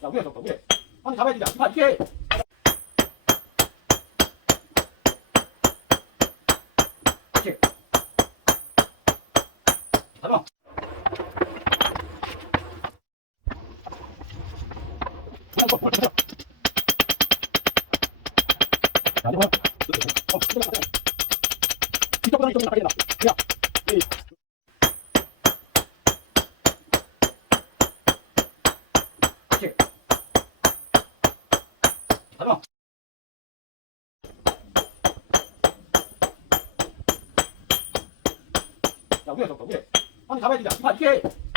자, 위에 잡고, 위에. 한번 잡아야 되냐? 이봐, 이게. 이렇게. 잡아. 자, 이거. 이쪽으로 가야 된다. 야. 이렇게. 잡아. 자, 위에 잡고, 위에. 한번 잡아야 되냐? 이봐, 이게.